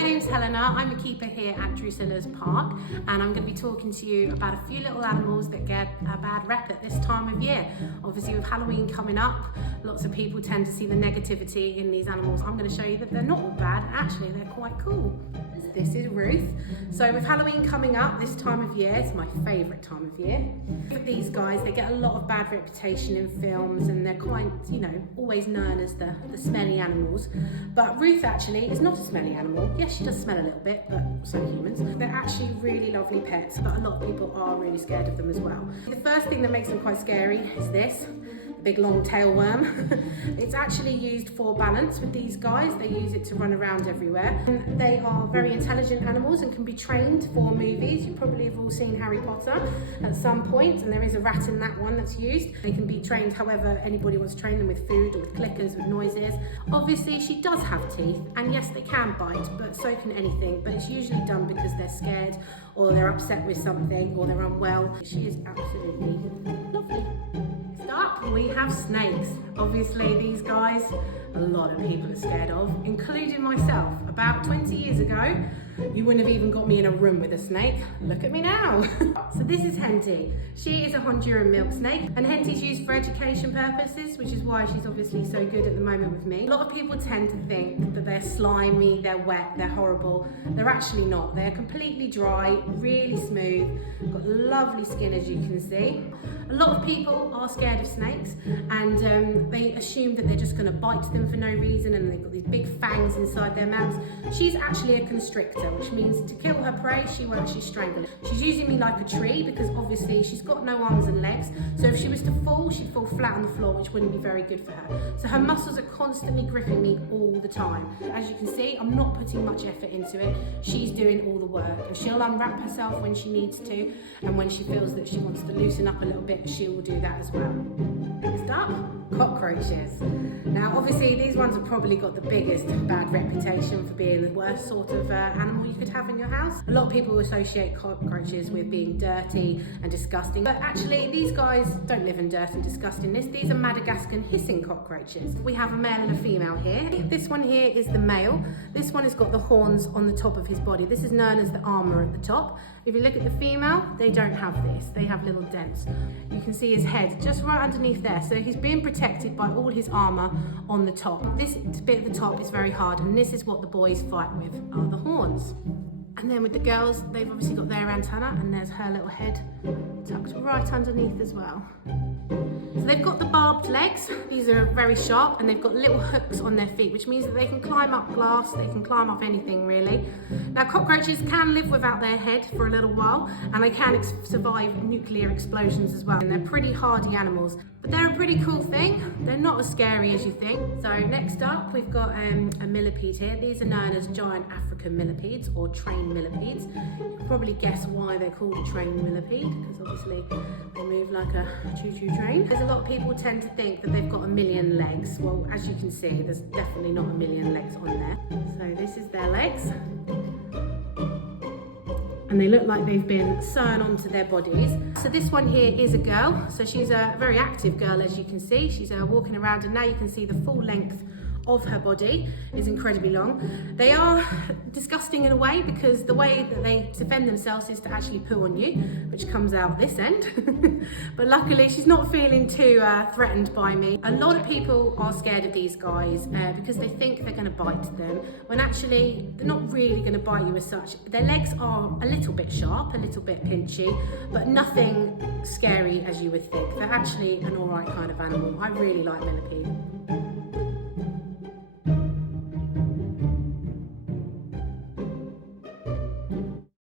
my name's Helena. I'm a keeper here at Drusilla's Park, and I'm going to be talking to you about a few little animals that get a bad rep at this time of year. Obviously with Halloween coming up, lots of people tend to see the negativity in these animals. I'm going to show you that they're not all bad, actually they're quite cool. This is Ruth. So with Halloween coming up this time of year, it's my favourite time of year. With these guys, they get a lot of bad reputation in films and they're quite, always known as the smelly animals. But Ruth actually is not a smelly animal. Yes, she does smell a little bit, but so do humans. They're actually really lovely pets, but a lot of people are really scared of them as well. The first thing that makes them quite scary is this. Big long tailworm. It's actually used for balance with these guys. They use it to run around everywhere. And they are very intelligent animals and can be trained for movies. You probably have all seen Harry Potter at some point, and there is a rat in that one that's used. They can be trained however anybody wants to train them, with food or with clickers, with noises. Obviously she does have teeth, and yes, they can bite, but so can anything. But it's usually done because they're scared or they're upset with something or they're unwell. She is absolutely lovely. Up, we have snakes. Obviously these guys, a lot of people are scared of, including myself. About 20 years ago, you wouldn't have even got me in a room with a snake. Look at me now. So this is Henty. She is a Honduran milk snake, and Henty's used for education purposes, which is why she's obviously so good at the moment with me. A lot of people tend to think that they're slimy, they're wet, they're horrible. They're actually not. They're completely dry, really smooth, got lovely skin, as you can see. A lot of people are scared of snakes, and they assume that they're just going to bite them for no reason, and they've got these big fangs inside their mouths. She's actually a constrictor, which means to kill her prey, she will actually strangle it. She's using me like a tree because obviously she's got no arms and legs, so if she was to fall, she'd fall flat on the floor, which wouldn't be very good for her. So her muscles are constantly gripping me all the time. As you can see, I'm not putting much effort into it. She's doing all the work, and she'll unwrap herself when she needs to, and when she feels that she wants to loosen up a little bit, she will do that as well. Next up, cockroaches. Now obviously these ones have probably got the biggest bad reputation for being the worst sort of animal you could have in your house. A lot of people associate cockroaches with being dirty and disgusting, but actually these guys don't live in dirt and disgustingness. These are Madagascan hissing cockroaches. We have a male and a female here. This one here is the male. This one has got the horns on the top of his body. This is known as the armour at the top. If you look at the female, they don't have this. They have little dents. You can see his head just right underneath there. So he's being protected by all his armour on the top. This bit at the top is very hard, and this is what the boys fight with, are the horns. And then with the girls, they've obviously got their antenna, and there's her little head tucked right underneath as well. So they've got the barbed legs. These are very sharp, and they've got little hooks on their feet, which means that they can climb up glass, they can climb up anything really. Now cockroaches can live without their head for a little while, and they can survive nuclear explosions as well. And they're pretty hardy animals, but they're a pretty cool thing. They're not as scary as you think. So next up, we've got a millipede here. These are known as giant African millipedes, or train millipedes. You can probably guess why they're called a train millipede, because obviously they move like a choo-choo train. There's a lot of people tend to think that they've got a million legs. Well, as you can see, there's definitely not a million legs on there. So this is their legs. And they look like they've been sewn onto their bodies. So this one here is a girl. So she's a very active girl, as you can see. She's walking around, and now you can see the full length of her body is incredibly long. They are disgusting in a way, because the way that they defend themselves is to actually poo on you, which comes out this end. But luckily she's not feeling too threatened by me. A lot of people are scared of these guys because they think they're going to bite them, when actually they're not really going to bite you as such. Their legs are a little bit sharp, a little bit pinchy, but nothing scary as you would think. They're actually an alright kind of animal. I really like millipede.